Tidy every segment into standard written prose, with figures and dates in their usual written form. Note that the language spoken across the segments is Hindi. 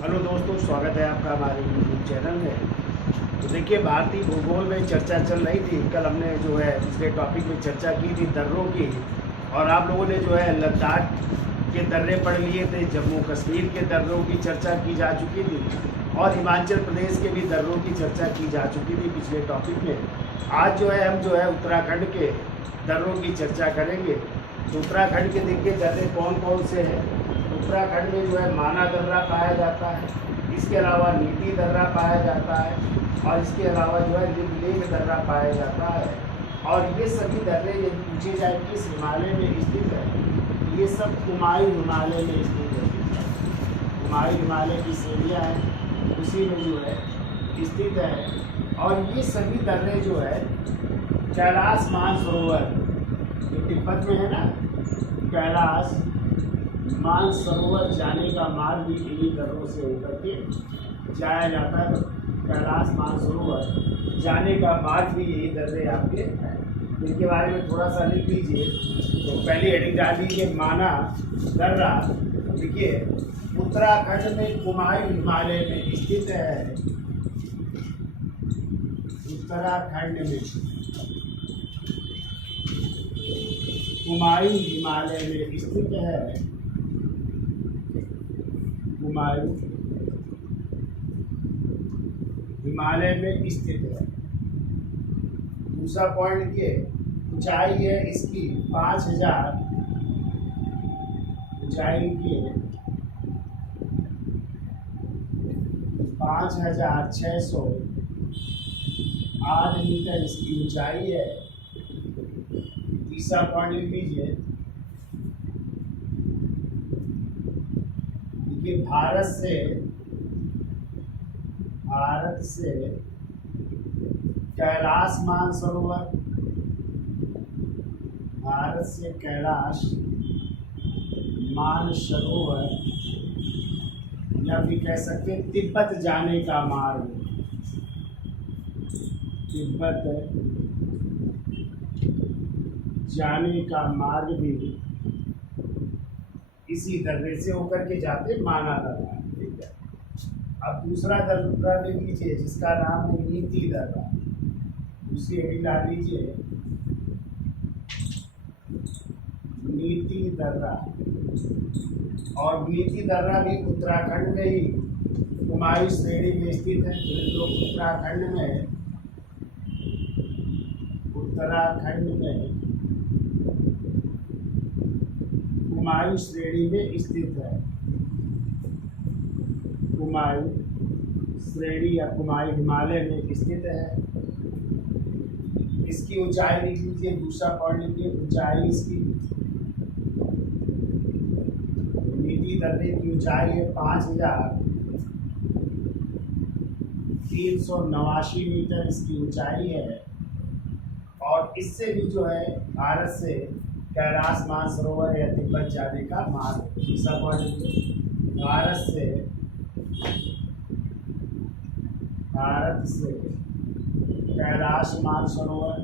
हेलो दोस्तों, स्वागत है आपका हमारे यूट्यूब चैनल में। तो देखिए, भारतीय भूगोल में चर्चा चल रही थी। कल हमने जो है दूसरे टॉपिक में चर्चा की थी दर्रों की, और आप लोगों ने जो है लद्दाख के दर्रे पढ़ लिए थे, जम्मू कश्मीर के दर्रों की चर्चा की जा चुकी थी, और हिमाचल प्रदेश के भी दर्रों की चर्चा की जा चुकी थी पिछले टॉपिक में। आज जो है हम जो है उत्तराखंड के दर्रों की चर्चा करेंगे। तो उत्तराखंड के देखिए दर्रे कौन कौन से हैं। उत्तराखंड में जो है माना दर्रा पाया जाता है, इसके अलावा नीति दर्रा पाया जाता है, और इसके अलावा जो है लिंगलेख दर्रा पाया जाता है। और ये सभी दर्रे यदि पूछे जाए किस हिमालय में स्थित है, ये सब कुमायूं हिमालय में स्थित है। कुमायूं हिमालय की श्रेणियाँ हैं, उसी में जो है स्थित है। और ये सभी दर्रे जो है कैलाश मानसरोवर जो तिब्बत में है ना, कैलाश मानसरोवर जाने का मार्ग भी इन्हीं दर्रों से होकर के जाया जाता है। तो कैलाश मानसरोवर जाने का मार्ग भी यही दर्रे आपके हैं। इनके बारे में थोड़ा सा लिख लीजिए। तो पहली हेडिंग डाल लीजिए माना दर्रा। देखिए, उत्तराखंड में कुमायूं हिमालय में स्थित है। उत्तराखंड में कुमायूं हिमालय में स्थित है। कुमायूं हिमालय में स्थित है। दूसरा पॉइंट ये, ऊंचाई है इसकी 5000, ऊंचाई की 5608 मीटर इसकी ऊंचाई है। तीसरा पॉइंट लिख लीजिए। देखिए, भारत से कैलाश मानसरोवर, भारत से कैलाश मानसरोवर, या भी कह सकते हैं तिब्बत जाने का मार्ग, तिब्बत जाने का मार्ग भी इसी दर्रे से होकर के जाते माना दर्रा। ठीक है, अब दूसरा दर्रा ले लीजिए जिसका नाम है नीति दर्रा। दूसरी हेडिंग डाल लीजिए नीति दर्रा। और नीति दर्रा भी उत्तराखंड में ही कुमायूं श्रेणी में स्थित है। जो उत्तराखंड में कुमायूं श्रेणी में स्थित है। कुमायूं श्रेणी या कुमायूं हिमालय में स्थित है। इसकी ऊंचाई लिख लीजिए। दूसरा पॉइंट लिखिए, ऊंचाई इसकी, नीति दर्रे की ऊंचाई है 5389 मीटर इसकी ऊंचाई है। और इससे भी जो है भारत से कैलाश मानसरोवर या तिब्बत जाने का मार्ग। तीसरा पॉइंट, भारत से कैलाश मानसरोवर,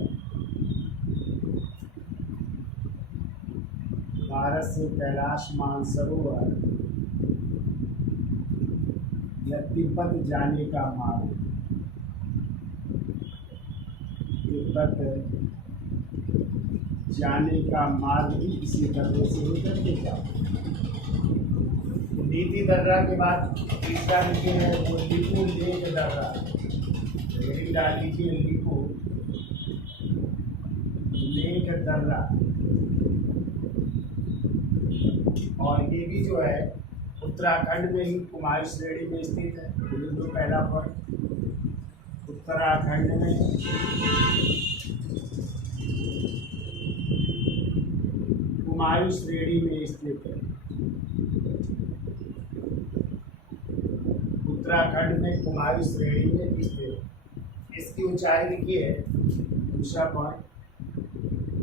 भारत से कैलाश मानसरोवर या तिब्बत जाने का मार्ग, तिब्बत जाने का मार्ग भी इसी दर्रे से होकर के जाओ। नीति दर्रा के बाद तीसरा लिखे है वो लिपू लेक दर्रा। हेडिंग डाल लीजिए लिपू लेक दर्रा। और ये भी जो है उत्तराखंड में ही कुमायूं श्रेणी में स्थित है। तो पहला पॉइंट, उत्तराखंड में कुमायूं श्रेणी में स्थित है। उत्तराखंड में कुमायूं श्रेणी में स्थित। इसकी ऊंचाई लिखिए। दूसरा पॉइंट,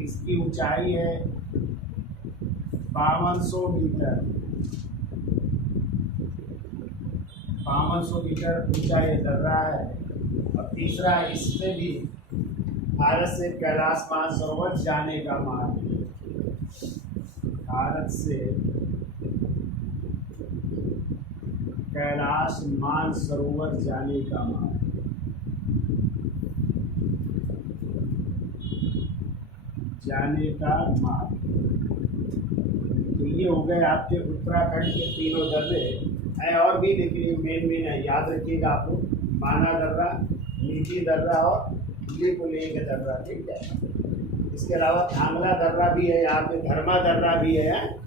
इसकी ऊंचाई है 5200 मीटर। 5200 मीटर ऊंचा ये दर्रा है। और तीसरा, इसमें भी भारत से कैलाश मानसरोवर जाने का मार्ग, भारत से कैलाश मानसरोवर जाने का मार्ग। जाने का मार्ग। तो ये हो गए आपके उत्तराखंड के तीनों दर्रे हैं। और भी देखिए मेन है, याद रखिएगा आप लोग, माना दर्रा, नीची दर्रा और लेक दर्रा, ठीक है। इसके अलावा थांगला दर्रा भी है, यहाँ पे धर्मा दर्रा भी है।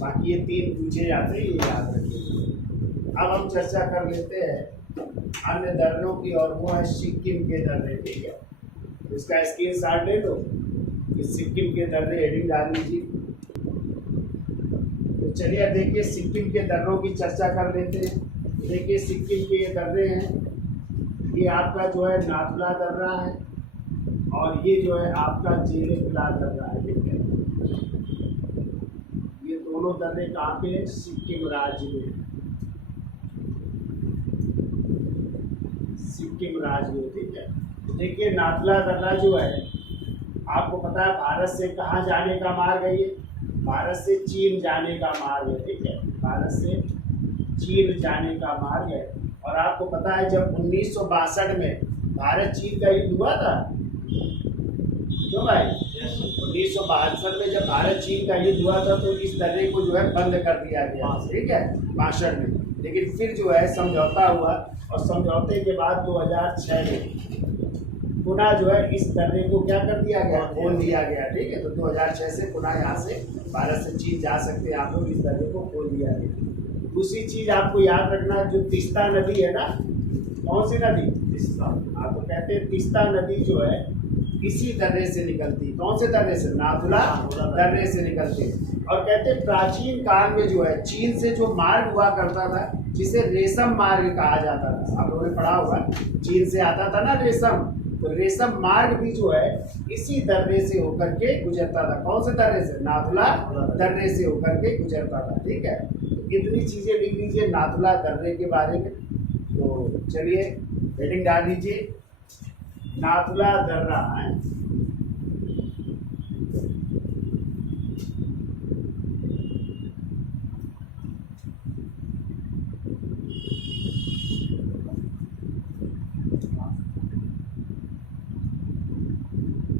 बाकी ये तीन पूछे जाते हैं, ये याद रखिएगा। अब हम चर्चा कर लेते हैं अन्य दर्रों की, और वो है सिक्किम के दर्रे, ठीक है। इसका स्क्रीनशॉट ले लो कि सिक्किम के दर्रे हेडिंग डाल लीजिए। तो चलिए अब देखिए सिक्किम के दर्रों की चर्चा कर लेते हैं। देखिए सिक्किम के ये दर्रे हैं, ये आपका जो है नाथुला दर्रा है, और ये जो है आपका जेलेफिला दर्रा है, ठीक है। ये दोनों दर्रे कहाँ पे है? सिक्किम राज्य में, सिक्किम राज्य में, ठीक है। देखिए नाथुला दर्रा जो है, आपको पता है भारत से कहाँ जाने का मार्ग है? ये भारत से चीन जाने का मार्ग है, ठीक है। भारत से चीन जाने का मार्ग है। और आपको पता है जब 1962 में भारत चीन का युद्ध हुआ था, क्यों भाई? 1962 में जब भारत चीन का युद्ध हुआ था, तो इस दर्रे को जो है बंद कर दिया गया, ठीक है, 62 में। लेकिन फिर जो है समझौता हुआ, और समझौते के बाद 2006 में पुनः जो है इस दर्रे को क्या कर दिया गया? खोल दिया गया, ठीक है। तो 2006 से पुनः यहाँ से भारत से चीन जा सकते हैं आप लोग, इस दर्रे को खोल दिया गया। दूसरी चीज आपको याद रखना, जो तीस्ता नदी है ना, कौन सी नदी? तीस्ता। आपको कहते हैं तीस्ता नदी जो है इसी दर्रे से निकलती। कौन से दर्रे से? नाथुला दर्रे से निकलती। और कहते हैं प्राचीन काल में जो है चीन से जो मार्ग हुआ करता था, जिसे रेशम मार्ग कहा जाता था, आप लोगों ने पढ़ा होगा, चीन से आता था ना रेशम, तो रेशम मार्ग भी जो है इसी दर्रे से होकर के गुजरता था। कौन से दर्रे से? नाथुला दर्रे से होकर के गुजरता था, ठीक है। इतनी चीजें लिख लीजिए नाथुला दर्रे के बारे में। तो चलिए हेडिंग डाल लीजिए, नाथुला दर्रा है।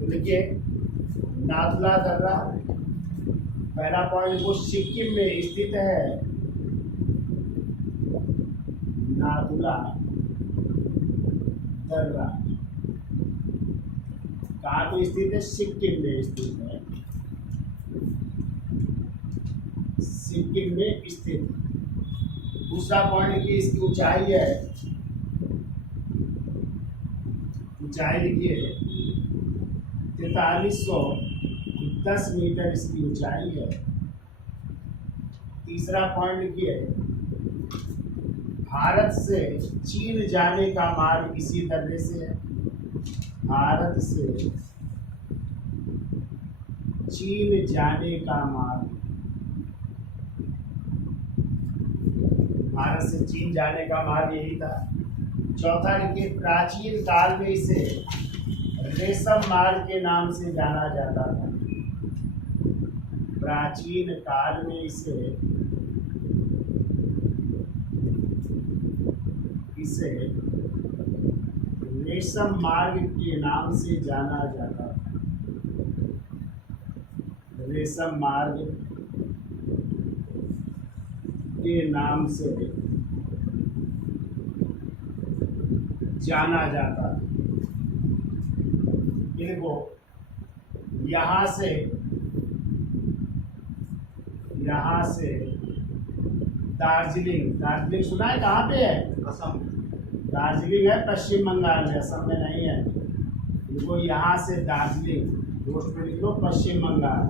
देखिए नाथुला दर्रा, पहला पॉइंट, वो सिक्किम में स्थित है। नाथुला दर्रा कहाँ पे स्थित है? सिक्किम में स्थित है, सिक्किम में स्थित। दूसरा पॉइंट की इसकी ऊंचाई है, ऊंचाई लिखिए 4310 मीटर इसकी ऊंचाई है। तीसरा पॉइंट लिखिए भारत से चीन जाने का मार्ग इसी दर्रे से है। भारत से चीन जाने का मार्ग, भारत से चीन जाने का मार्ग यही था। चौथा लिखिए प्राचीन काल में इसे रेशम मार्ग के नाम से जाना जाता था। प्राचीन काल में इसे रेशम मार्ग के नाम से जाना जाता था। रेशम मार्ग के नाम से जाना जाता था। इनको यहाँ से दार्जिलिंग, दार्जिलिंग सुना है कहाँ पे है? असम। दार्जिलिंग है पश्चिम बंगाल में, असम में नहीं है। इनको यहाँ से दार्जिलिंग, दोस्त में लिख लो पश्चिम बंगाल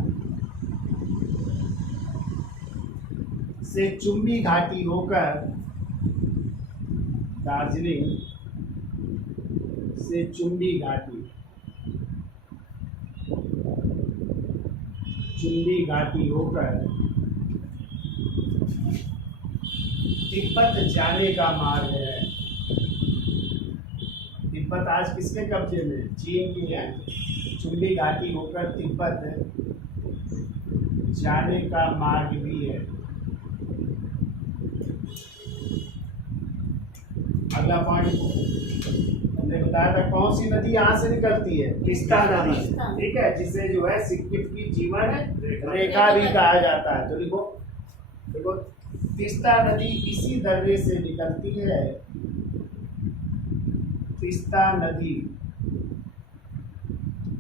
से चुम्बी घाटी होकर, दार्जिलिंग से चुम्बी घाटी, चुम्बी घाटी होकर तिब्बत जाने का मार्ग है। तिब्बत आज किसके कब्जे में? चीन की है। चुम्बी घाटी होकर तिब्बत जाने का मार्ग भी है। अगला पॉइंट हमने बताया था कौन सी नदी यहाँ से निकलती है, तीस्ता नदी, ठीक है, जिसे जो है सिक्किम की जीवन रेखा भी कहा जाता है। तो लिखो देखो, तीस्ता नदी इसी दर्रे से निकलती है, तीस्ता नदी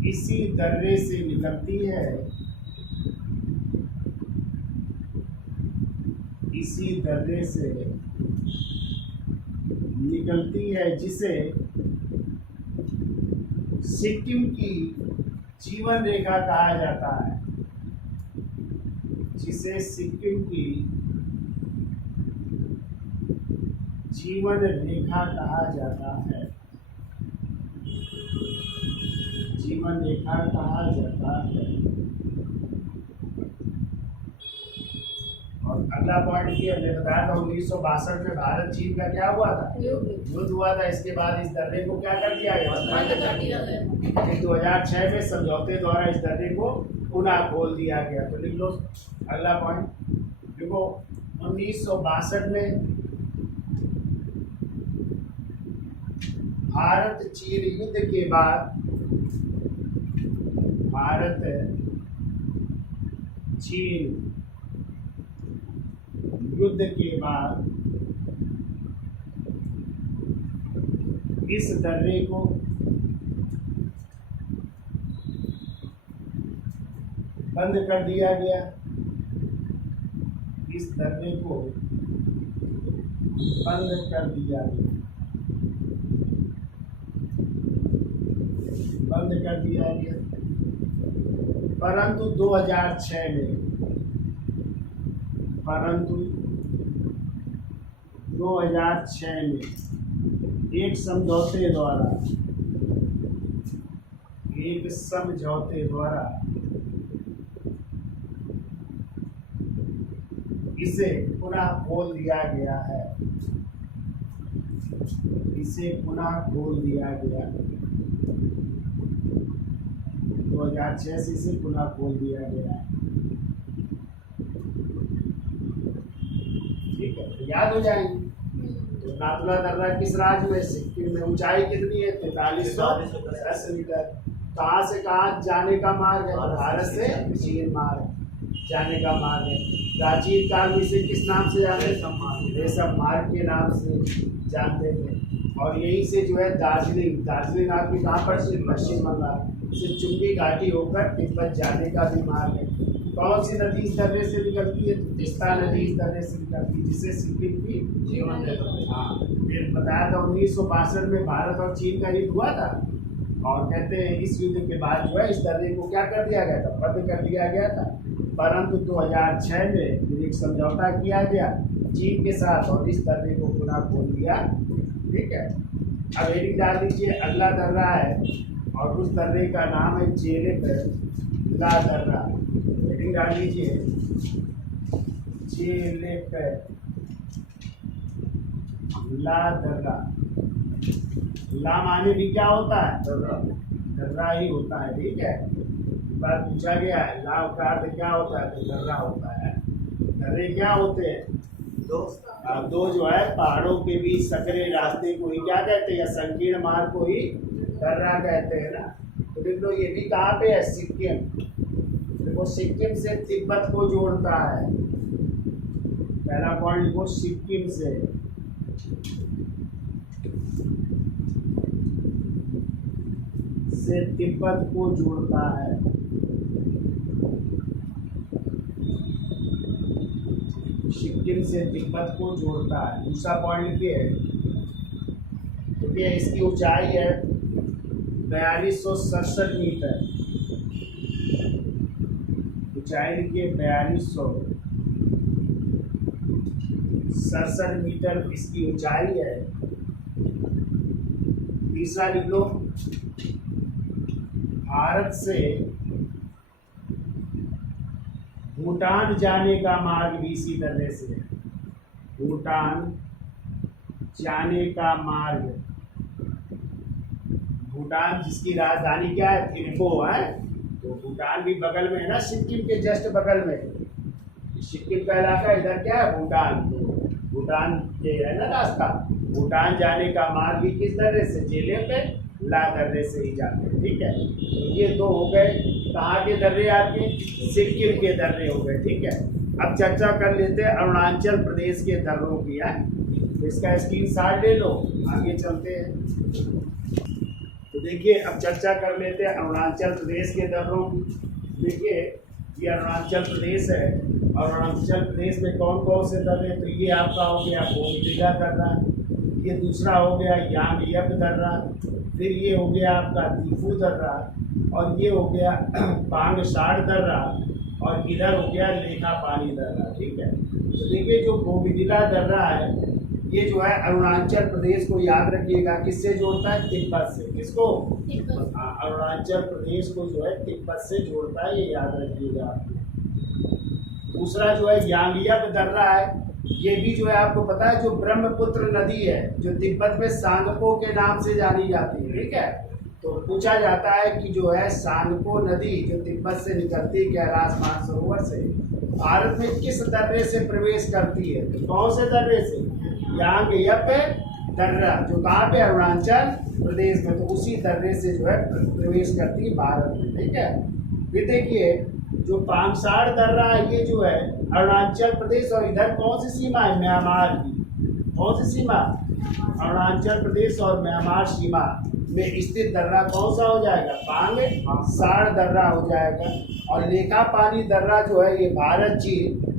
इसी दर्रे से निकलती है, इसी दर्रे से निकलती है, जिसे सिक्किम की जीवन रेखा कहा जाता है, जिसे सिक्किम की जीवन रेखा कहा जाता है, जीवन रेखा कहा जाता है। और अगला पॉइंट ये हमने बताया था 1962 में भारत चीन का क्या हुआ था, युद्ध हुआ था। इसके बाद इस दर्रे को क्या कर दिया गया, 2006 में समझौते द्वारा इस दर्रे को पुनः खोल दिया गया। तो लिख लो अगला पॉइंट, देखो 1962 में भारत चीन युद्ध के बाद, भारत चीन युद्ध के बाद इस दर्रे को बंद कर दिया गया, इस दर्रे को बंद कर दिया गया, बंद कर दिया गया। परंतु 2006 में, परंतु 2006 में एक समझौते द्वारा, एक समझौते द्वारा इसे पुनः खोल दिया गया है, इसे पुनः खोल दिया गया, 2006 से इसे पुनः खोल दिया गया है। ठीक है, तो याद हो जाएंगे। तो नाथुला दर्रा किस राज्य में, सिक्किम में। ऊंचाई कितनी है, 4310 मीटर। कहाँ से कहाँ जाने का मार्ग है, भारत से चीन मार्ग जाने का मार्ग है। प्राचीन काल में इसे किस नाम से जानते थे, रेशम मार्ग के नाम से जानते थे। और यहीं से जो है दार्जिलिंग, दार्जिलिंग आपकी कहाँ पर से, पश्चिम बंगाल से चुंबी घाटी होकर तिब्बत जाने का भी मार्ग है। कौन सी नदी इस दर्रे से निकलती है, तीस्ता नदी इस दर्रे से निकलती है, जिसे सिक्किम की जीवन रेखा। हाँ, फिर बताया था 1962 में भारत और चीन का युद्ध हुआ था, और कहते हैं इस युद्ध के बाद जो है इस दर्रे को क्या कर दिया गया था, बंद कर दिया गया था। परंतु 2006 में एक समझौता किया गया चीन के साथ, और इस दर्रे को पुनः खोल दिया। ठीक है, अब हेडिंग डाल दीजिए, अगला दर्रा है और उस दर्रे का नाम है चेलेप ला दर्रा। हेडिंग डाल लीजिए, चेलेप ला दर्रा। ला माने भी क्या होता है, दर्रा ही होता है। ठीक है, बात पूछा गया है, ला का अर्थ क्या होता है, तो दर्रा होता है। दर्रे क्या होते हैं, दो जो है पहाड़ों के बीच सकरे रास्ते को ही क्या कहते हैं, या संकीर्ण मार्ग को ही दर्रा कहते हैं ना। तो देख लो ये भी कहाँ पे है, सिक्किम। देखो सिक्किम से तिब्बत को जोड़ता है, पहला पॉइंट को सिक्किम से तिब्बत को जोड़ता है। सिक्किम से तिब्बत को जोड़ता है। दूसरा पॉइंट लिखिए, क्योंकि इसकी ऊंचाई है 4267 मीटर। ऊंचाई लिखिए 4267 मीटर इसकी ऊंचाई है। तीसरा लिख लो, भारत से भूटान जाने का मार्ग भी इसी दर्रे से है। भूटान जाने का मार्ग, भूटान जिसकी राजधानी क्या है, थिम्पू है। तो भूटान भी बगल में है ना, सिक्किम के जस्ट बगल में। सिक्किम का इलाका इधर क्या है, भूटान। तो भूटान के है ना रास्ता, भूटान जाने का मार्ग भी किस दर्रे से, जेले पे ला दर्रे से ही जाते हैं। ठीक है, तो ये दो हो गए। कहाँ के दर्रे आपके, सिक्किम के दर्रे हो गए। ठीक है, अब चर्चा कर लेते हैं अरुणाचल प्रदेश के दर्रों की। है इसका स्क्रीनशॉट ले लो, आगे चलते हैं। तो देखिए अब चर्चा कर लेते हैं अरुणाचल प्रदेश के दर्रों की। देखिए ये अरुणाचल प्रदेश है, और अरुणाचल प्रदेश में कौन कौन से दर्रे, तो ये आपका हो गया बोमडिला दर्रा, ये दूसरा हो गया यांगयप दर्रा, फिर ये हो गया आपका दीफू दर्रा, और ये हो गया पांगसाड़ दर्रा, और इधर हो गया लेखा पानी दर्रा। ठीक है, तो देखिए जो बोमडिला दर्रा है ये जो है अरुणाचल प्रदेश को याद रखिएगा किससे जोड़ता है, तिब्बत से। किसको, अरुणाचल प्रदेश को जो है तिब्बत से जोड़ता है, ये याद रखिएगा। दूसरा जो है यांगयप दर्रा है, ये भी जो है आपको पता है जो ब्रह्मपुत्र नदी है जो तिब्बत में सांगपो के नाम से जानी जाती है। ठीक है, तो पूछा जाता है कि जो है सांगपो नदी जो तिब्बत से निकलती है कैलाश मानसरोवर से, भारत में किस दर्रे से प्रवेश करती है, तो कौन से दर्रे से, यांगयप दर्रा, जो कहाँ पे, अरुणाचल प्रदेश में, तो उसी दर्रे से जो है प्रवेश करती है भारत में। ठीक है, फिर देखिए जो पांगसाड़ दर्रा है ये जो है अरुणाचल प्रदेश और इधर कौन सी सीमा है, म्यांमार की। कौन सी सीमा, अरुणाचल प्रदेश और म्यांमार सीमा में स्थित दर्रा कौन सा हो जाएगा, पांगसाड़ दर्रा हो जाएगा। और लेखा पानी दर्रा जो है ये भारत, चीन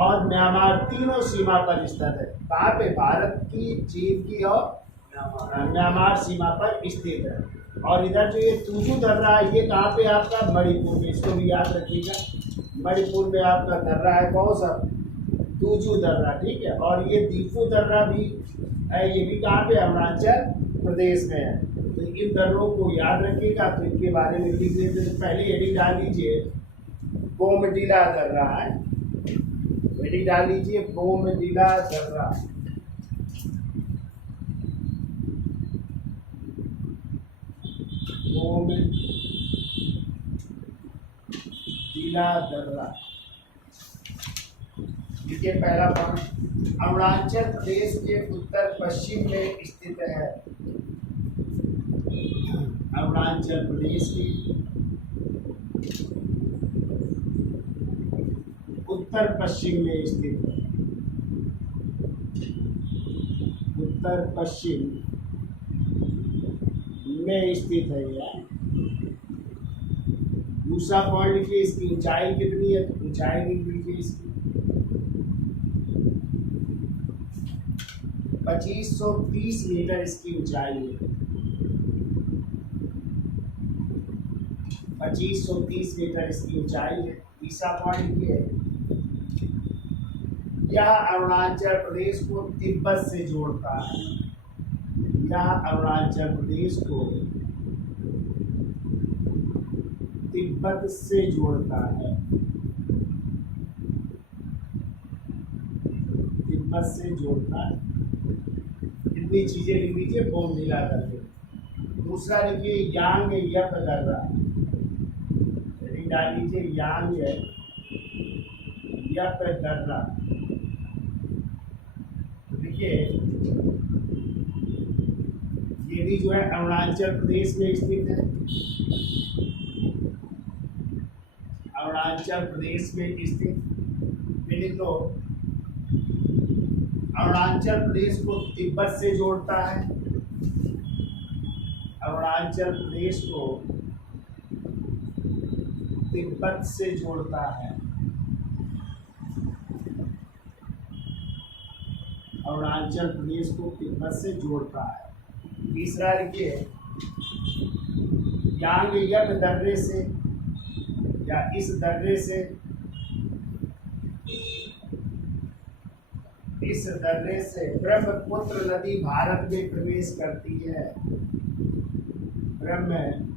और म्यांमार तीनों सीमा पर स्थित है। कहाँ पे, भारत की, चीन की और म्यांमार सीमा पर स्थित है। और इधर जो ये तुजू दर्रा है ये कहाँ पे आपका, मणिपुर में, इसको भी याद रखिएगा। मणिपुर में आपका दर्रा है कौन सा, तुजू दर्रा। ठीक है, और ये दीफू दर्रा भी है, ये भी कहाँ पे, अरुणाचल प्रदेश में है। तो इन दर्रों को याद रखिएगा, तो इनके बारे में लिख लेते। तो पहले हेडिंग डाल लीजिए बोमडिला दर्रा है, हेडिंग डाल लीजिए बोमडिला दर्रा। बोमडिला दर्रा, देखिए पहला पॉइंट, अरुणाचल प्रदेश के उत्तर पश्चिम में स्थित है। अरुणाचल प्रदेश की उत्तर पश्चिम में स्थित है, उत्तर पश्चिम में स्थित है यह। दूसरा पॉइंट लिखिए इसकी ऊंचाई कितनी है, तो ऊंचाई लिख लीजिए इसकी 2530 मीटर इसकी ऊंचाई है। 2530 मीटर इसकी ऊंचाई है। तीसरा पॉइंट ये है, यह अरुणाचल प्रदेश को तिब्बत से जोड़ता है। यह अरुणाचल प्रदेश को तिब्बत से जोड़ता है, तिब्बत से जोड़ता है। इतनी चीजें लिख लीजिए बोमडिला दर्रा। दूसरा लिखिए यांगयप दर्रा, डाल लीजिए यांगयप दर्रा। देखिए ये भी जो है अरुणाचल प्रदेश में स्थित है। अरुणाचल प्रदेश में स्थित, तो अरुणाचल प्रदेश को तिब्बत से जोड़ता है। अरुणाचल प्रदेश को तिब्बत से जोड़ता है। अरुणाचल प्रदेश को तिब्बत से जोड़ता है। तीसरा लिखिए यांगयप दर्रे से या इस दर्रे से, इस दर्रे से ब्रह्मपुत्र नदी भारत में प्रवेश करती है। ब्रह्मपुत्र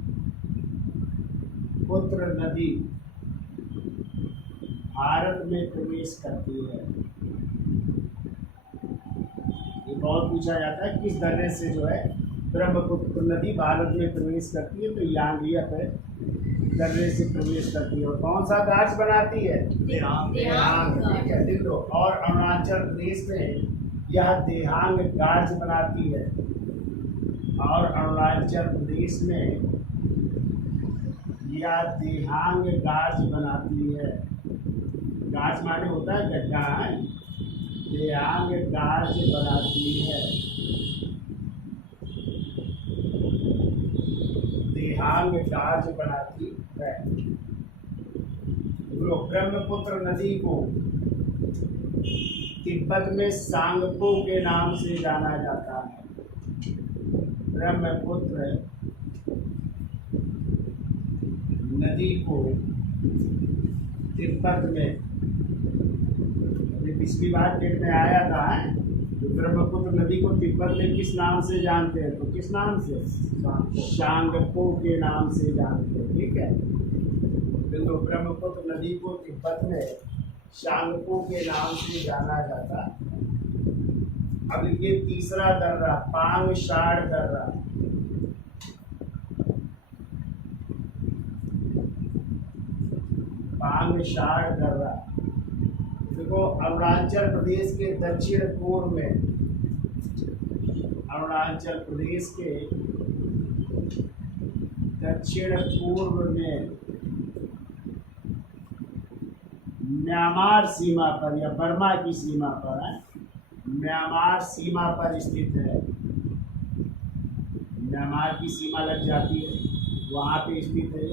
नदी भारत में प्रवेश करती है। ये बहुत पूछा जाता है किस दर्रे से जो है ब्रह्मपुत्र नदी भारत में प्रवेश करती है, तो यांगयप दर्रे से प्रवेश करती है। और कौन सा राज्य बनाती है, देहांग। ठीक है, लिख लो। और अरुणाचल प्रदेश में यह देहांग गार्ज बनाती है और अरुणाचल प्रदेश में यह देहांग गार्ज बनाती है। गार्ज माने होता है गड्ढा है, देहांग गार्ज बनाती है, देहांग गार्ज बनाती है। ब्रह्मपुत्र नदी को तिब्बत में सांगपो के नाम से जाना जाता है। ब्रह्मपुत्र नदी को तिब्बत में, पिछली बार डेट में आया था, ब्रह्मपुत्र नदी को तिब्बत में किस नाम से जानते हैं? तो किस नाम से? सांगपो के नाम से जानते हैं। ठीक है, तो ब्रह्मपुत्र नदी को तिब्बत में सांगपो के नाम से जाना जाता है। अब ये तीसरा दर्रा पांगशाड़ दर्रा। पांगशाड़ दर्रा देखो अरुणाचल प्रदेश के दक्षिण पूर्व में, अरुणाचल प्रदेश के दक्षिण पूर्व में म्यांमार सीमा पर या बर्मा की सीमा पर है, म्यांमार सीमा पर स्थित है। म्यांमार की सीमा लग जाती है, वहाँ पे स्थित है।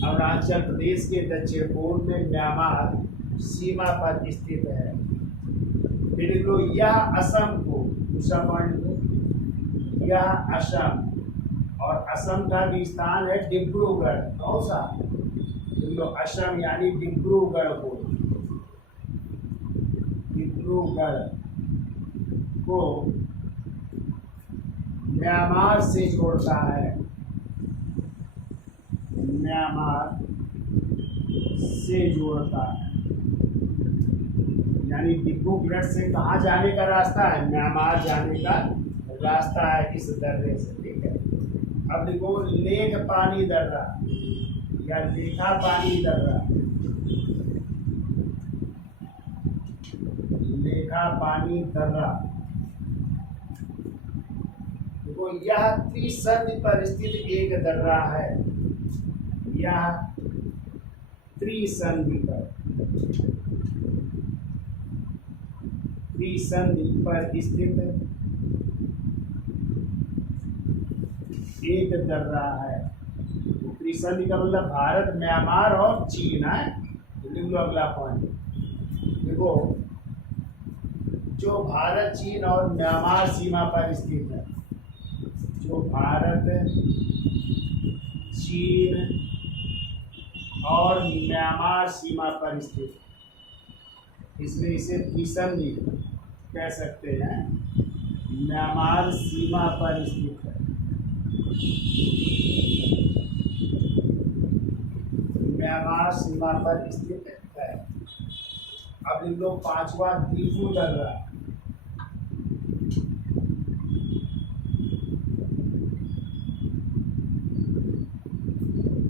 अरुणाचल प्रदेश के दक्षिण पूर्व में म्यांमार सीमा पर स्थित है। फिर यह असम को, दूसरा पॉइंट, यह असम, और असम का भी स्थान है डिब्रूगढ़। कौन सा? असम यानी डिब्रूगढ़ को, डिब्रूगढ़ को म्यांमार से जोड़ता है, म्यांमार से जोड़ता है। यानी डिब्रूगढ़ से कहाँ जाने का रास्ता है? म्यांमार जाने का रास्ता है इस दर्रे से। ठीक है, अब देखो लेक पानी दर्रा या लेखा पानी दर्रा, लेखा पानी दर्रा देखो यह त्रिसंधि पर स्थित एक दर्रा है। यह त्रिसंधि पर, त्रिसंधि पर स्थित एक दर्रा है। त्रिसंधि का मतलब भारत, म्यांमार और चीन है। लिख लो अगला पॉइंट। देखो जो भारत, चीन और म्यांमार सीमा पर स्थित है, जो भारत, चीन और म्यांमार सीमा पर स्थित, इसलिए इसे त्रिसंधि कह सकते हैं। म्यांमार सीमा पर स्थित है, म्यांमार सीमा पर स्थित है। अब इन लोग पांचवा दीफू दर्रा,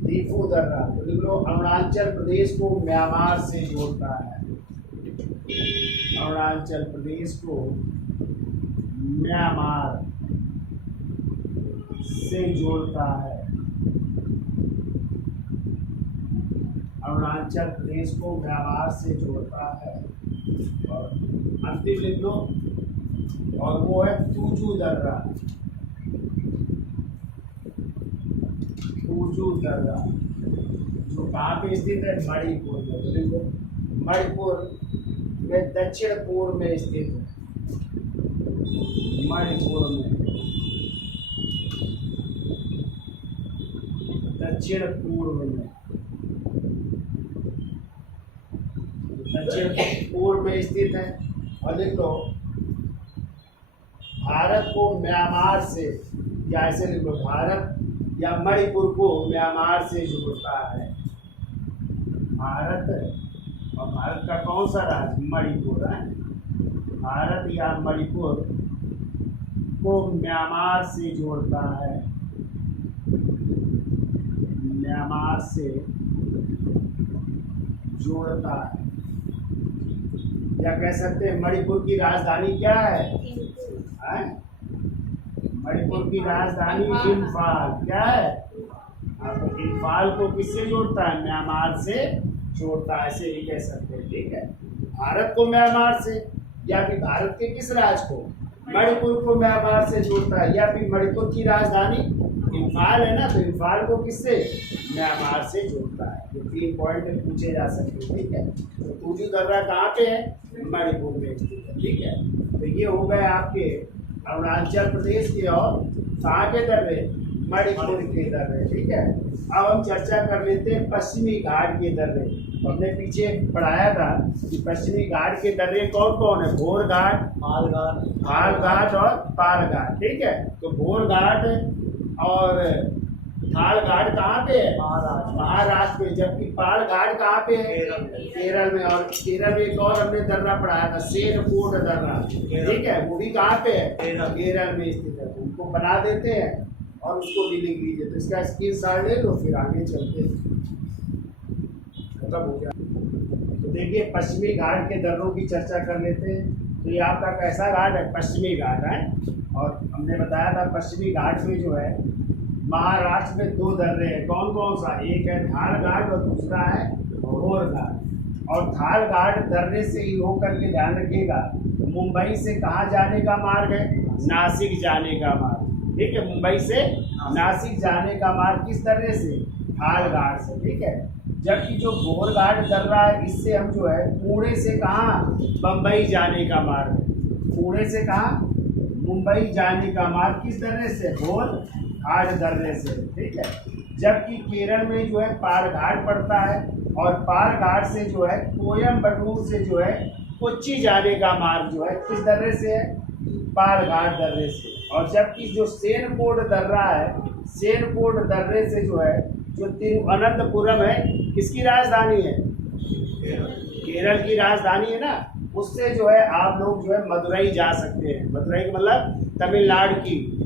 दीफू दर्रा तो इन लोग अरुणाचल प्रदेश को म्यांमार से जोड़ता है, अरुणाचल प्रदेश को म्यांमार से जोड़ता है। अरुणाचल प्रदेश को म्यांमार से जोड़ता है। और अंतिम लिख लो, और वो है तुजू दर्रा, तुजू दर्रा जो कहाँ पे स्थित है? मणिपुर में। देखो मणिपुर में दक्षिण पूर्व में स्थित है, मणिपुर में दक्षिण पूर्व में, दक्षिण पूर्व में स्थित है। और देखो भारत को म्यांमार से, या ऐसे लिख लो, भारत या मणिपुर को म्यांमार से जोड़ता है। भारत, और भारत का कौन सा राज्य? मणिपुर है। भारत या मणिपुर को म्यांमार से जोड़ता है, म्यांमार से जोड़ता है। या कह सकते हैं मणिपुर की राजधानी क्या है? मणिपुर की राजधानी इम्फाल क्या है? तो इम्फाल को किससे जोड़ता है? म्यांमार से जोड़ता है, ऐसे ही कह सकते हैं। ठीक है, भारत को म्यांमार से, या फिर भारत के किस राज्य को? मणिपुर को म्यांमार से जोड़ता है, या फिर मणिपुर की राजधानी इम्फाल है ना, तो इम्फाल को किससे? म्यांमार से जोड़ता है। ये 3 पॉइंट पूछे जा सकते हैं। ठीक है, तो तूजू दर्रा कहाँ पे है? मणिपुर में स्थित है। ठीक है, तो ये हो गए आपके अरुणाचल प्रदेश के और कहाँ के दर्रे? मणिपुर के दर्रे। ठीक है, अब हम चर्चा कर लेते हैं पश्चिमी घाट के दर्रे। हमने पीछे पढ़ाया था कि पश्चिमी घाट के दर्रे कौन कौन है? भोर घाट, भाल घाट और पाल घाट। ठीक है, तो भोर घाट और थाल घाट कहाँ पे है? महाराष्ट्र में। जबकि पाल घाट कहाँ पे है? केरल में। और केरल में एक और हमने दर्रा पढ़ाया था, सेनकोट दर्रा। ठीक है, वो भी कहाँ पे है? केरल में स्थित है। उनको बना देते हैं और उसको भी लिख लीजिए। तो इसका स्क्रीनशॉट ले लो, फिर आगे चलते हैं। खत्म हो गया। तो देखिए पश्चिमी घाट के दर्रों की चर्चा कर लेते हैं। तो ये आपका कैसा घाट है? पश्चिमी घाट है। और हमने बताया था पश्चिमी घाट में जो है महाराष्ट्र में 2 दर्रे हैं। कौन कौन सा? एक है थाल घाट और दूसरा है भोर घाट। और थाल घाट दर्रे से ही होकर के ध्यान रखिएगा, मुंबई से कहाँ जाने का मार्ग है? नासिक जाने का मार्ग। ठीक है, मुंबई से नासिक जाने का मार्ग किस दर्रे से? थाल घाट से। ठीक है, जबकि जो भोर घाट दर्रा है, इससे हम जो है पुणे से कहाँ? बम्बई जाने का मार्ग। पुणे से कहाँ? मुंबई जाने का मार्ग किस दर्रे से? भोर घाट दर्रे से। ठीक है, जबकि केरल में जो है पाल घाट पड़ता है, और पाल घाट से जो है कोयम्बटूर से जो है कोच्चि जाने का मार्ग जो है किस दर्रे से है? पाल घाट दर्रे से। और जबकि जो सेनकोट दर्रा है, सेनकोट दर्रे से जो है जो तिरुवनंतपुरम है, किसकी राजधानी है? केरल की राजधानी है ना, उससे जो है आप लोग जो है मदुरई जा सकते हैं। मदुरई का मतलब तमिलनाडु की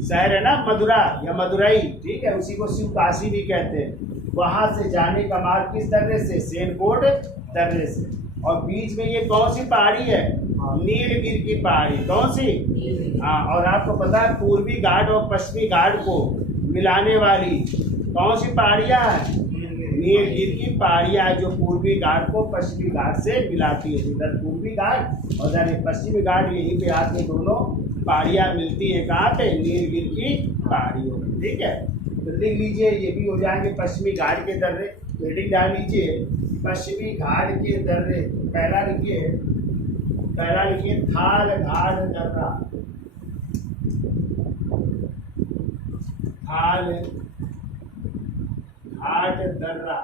शहर है ना, मदुरा या मदुरई। ठीक है, उसी को शिवकाशी भी कहते हैं। वहां से जाने का मार्ग किस दर्रे से? सेनकोट दर्रे से। और बीच में ये कौन सी पहाड़ी है? नीलगिरी की पहाड़ी। कौन सी? हाँ, और आपको पता है पूर्वी घाट और पश्चिमी घाट को मिलाने वाली कौन सी पहाड़ियाँ हैं? नीलगिरी की पहाड़ियाँ है, जो पूर्वी घाट को पश्चिमी घाट से मिलाती है। इधर पूर्वी घाट और इधर पश्चिमी घाट, यहीं पे आके दोनों पहाड़ियाँ मिलती है। कहाँ पे? नीलगिरी की पहाड़ियों में। ठीक है, तो लिख लीजिए, ये भी हो जाएंगे पश्चिमी घाट के दर्रे। हेडिंग डाल लीजिए पश्चिमी घाट के दर्रे। पहला लिखिए थाल घाट दर्रा। थाल घाट दर्रा।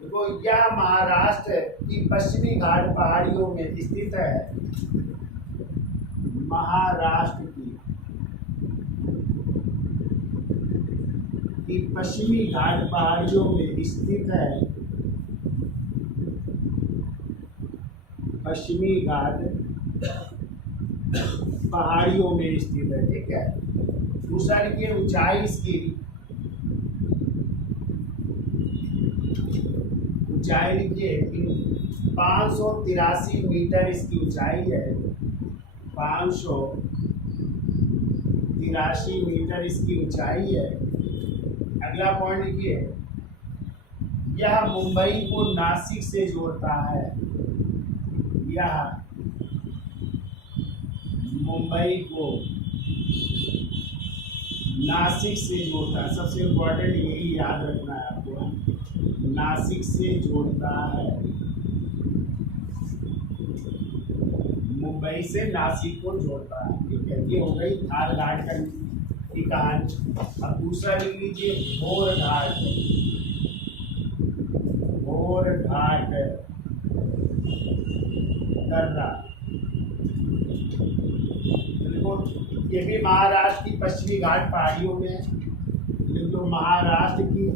देखो, यह महाराष्ट्र की पश्चिमी घाट पहाड़ियों में स्थित है। महाराष्ट्र की पश्चिमी घाट पहाड़ियों में स्थित है। पश्चिमी घाट पहाड़ियों में स्थित है। ठीक है, दूसरा लिखिए ऊंचाई इसकी। ऊंचाई लिखिए 583 मीटर इसकी ऊंचाई है। 583 मीटर इसकी ऊंचाई है। अगला पॉइंट लिखिए, यह मुंबई को नासिक से जोड़ता है। यह मुंबई को नासिक से जोड़ता है। सबसे इम्पोर्टेंट यही याद रखना है आपको, नासिक से जोड़ता है। मुंबई से नासिक को जोड़ता है। ठीक है, ये हो गई थाल घाट की कहानी। अब दूसरा लिख लीजिए भोर घाट। भोर घाट दर्रा। देखो, ये भी महाराष्ट्र की पश्चिमी घाट पहाड़ियों में है। तो महाराष्ट्र की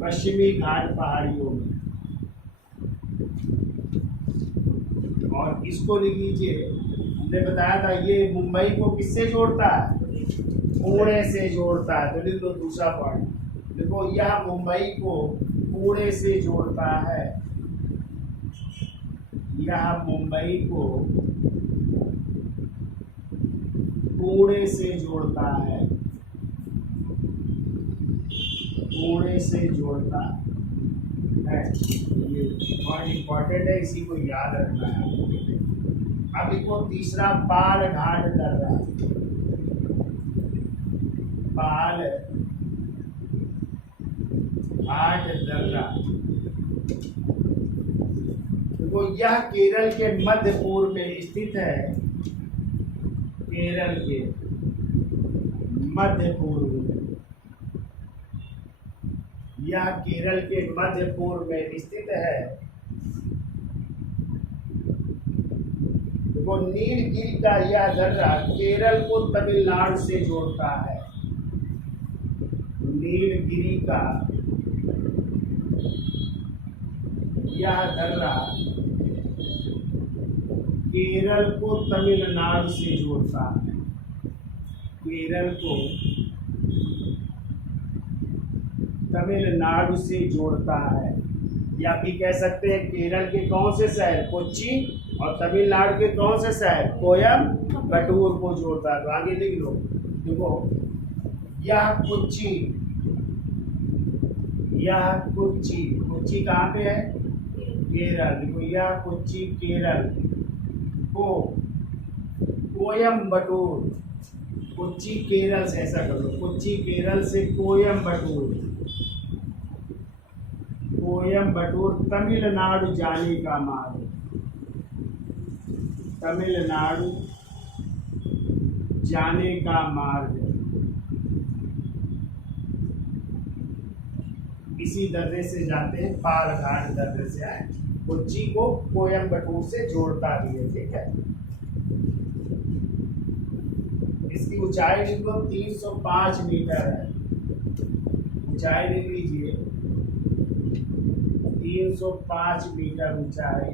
पश्चिमी घाट पहाड़ियों में, और इसको लिख लीजिए, हमने बताया था ये मुंबई को किससे जोड़ता है? पुणे से जोड़ता है। तो लिख लो दूसरा पॉइंट। देखो, यह मुंबई को पुणे से जोड़ता है। यह मुंबई को पुणे से जोड़ता है, पुणे से जोड़ता है। ये बहुत इंपॉर्टेंट है, इसी को याद रखना है। अब देखो तीसरा पाल घाट दर्रा। पाल घाट दर्रा, देखो यह केरल के मध्य पूर्व में स्थित है। केरल के मध्य पूर्व में, यह केरल के मध्य पूर्व में स्थित है। देखो नीलगिरी का यह दर्रा केरल को तमिलनाडु से जोड़ता है। नीलगिरी का यह दर्रा केरल को तमिलनाडु से जोड़ता है। केरल को तमिलनाडु से जोड़ता है, या भी कह सकते हैं केरल के कौन से शहर, कोच्चि, और तमिलनाडु के कौन से शहर, कोयम्बटूर को जोड़ता है। तो आगे लिख लो। देखो यह कोच्चि, यह कोच्चि, कोच्चि कहाँ पे है, केरल। देखो यह कोच्चि केरल को कोयम्बटूर, कोच्चि केरल से, ऐसा कर लो, कोच्चि केरल से कोयम्बटूर, कोयम्बटूर तमिलनाडु जाने का मार्ग, तमिलनाडु जाने का मार्ग इसी दर्रे से जाते हैं, पाल घाट दर्रे से आए। कोच्चि को कोयम्बटूर से जोड़ता भी है, ठीक है। इसकी ऊंचाई लिख लो 305 मीटर है, ऊंचाई लिख लीजिए 305 मीटर ऊंचाई।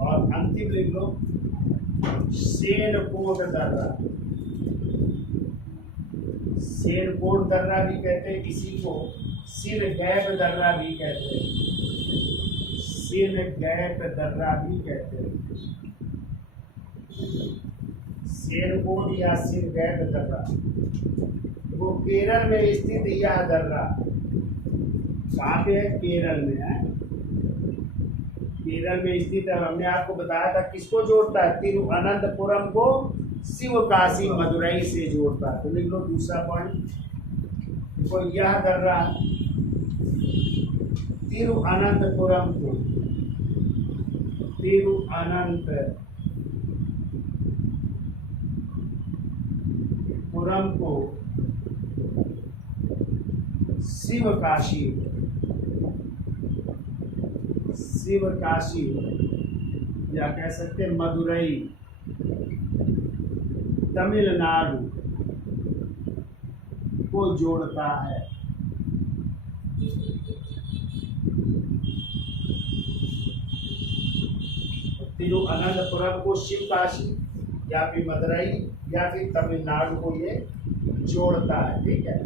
और अंतिम लिख लो सेनकोट दर्रा। सेनकोट दर्रा भी कहते हैं, किसी को सिर गैप दर्रा भी कहते हैं, सिर गैप दर्रा भी कहते हैं। सेनकोट या सिर गैप दर्रा, वो केरल में स्थित यह दर्रा कहाँ पे है, केरल में है। केरल में स्थित है। हमने आपको बताया था किसको जोड़ता है, तिरुवनंतपुरम को शिवकाशी मदुरई से जोड़ता है। तो लिख लो दूसरा पॉइंट। तो यह दर्रा तिरुवनंतपुरम को, तिरुवनंतपुरम को शिवकाशी, शिवकाशी या कह सकते हैं मदुरई तमिलनाडु को जोड़ता है। तिरुवनंतपुरम को शिवकाशी या फिर मदुरई या फिर तमिलनाडु को ये जोड़ता है, ठीक है।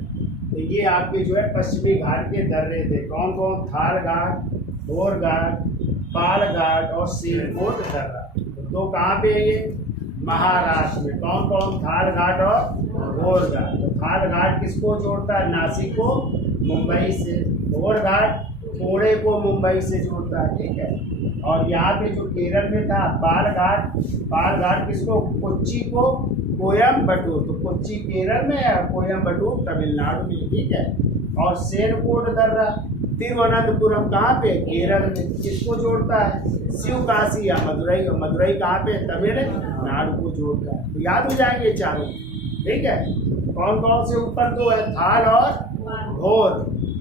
तो ये आपके जो है पश्चिमी घाट के दर्रे थे, कौन कौन, थार घाट, घोर घाट, पाल घाट और सेनकोट दर्रा। तो कहाँ पे है ये, महाराष्ट्र में। कौन कौन, थार घाट और घोर घाट। तो थार घाट किसको जोड़ता है, नासिक को मुंबई से, घोर घाट पुणे को मुंबई से जोड़ता है, ठीक है। और यहाँ पे जो केरल में था पाल घाट, पाल घाट किसको, कोच्चि को कोयम्बटूर, तो कोच्चि केरल में है, कोयम्बटूर तमिलनाडु में, ठीक है। और सेनकोट दर्रा तिरुवनंतपुरम कहाँ पे, केरल में, किसको जोड़ता है, शिवकाशी या मदुरई, और मदुरई कहाँ पे, तमिलनाडु को जोड़ता है। तो याद हो जाएंगे चारों, ठीक है। कौन कौन से ऊपर दो है, थाल और घोर,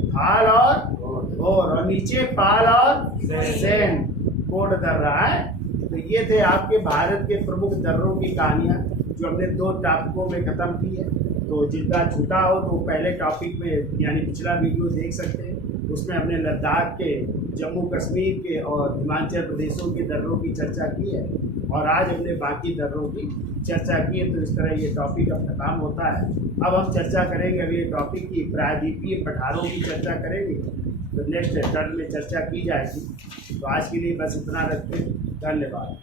थाल और घोर, और नीचे पाल और सेन कोट दर्रा है। तो ये थे आपके भारत के प्रमुख दर्रों की कहानियाँ, जो हमने 2 टॉपिकों में ख़त्म की है। तो जितना छूटा हो तो पहले टॉपिक में यानी पिछला वीडियो देख सकते हैं। उसमें हमने लद्दाख के, जम्मू कश्मीर के और हिमाचल प्रदेशों के दर्रों की चर्चा की है, और आज हमने बाकी दर्रों की चर्चा की है। तो इस तरह ये टॉपिक अब खत्म होता है। अब हम चर्चा करेंगे अगले टॉपिक की, प्रायद्वीपीय पठारों की चर्चा करेंगे, तो नेक्स्ट टर्न में चर्चा की जाएगी। तो आज के लिए बस इतना रखते हैं। धन्यवाद।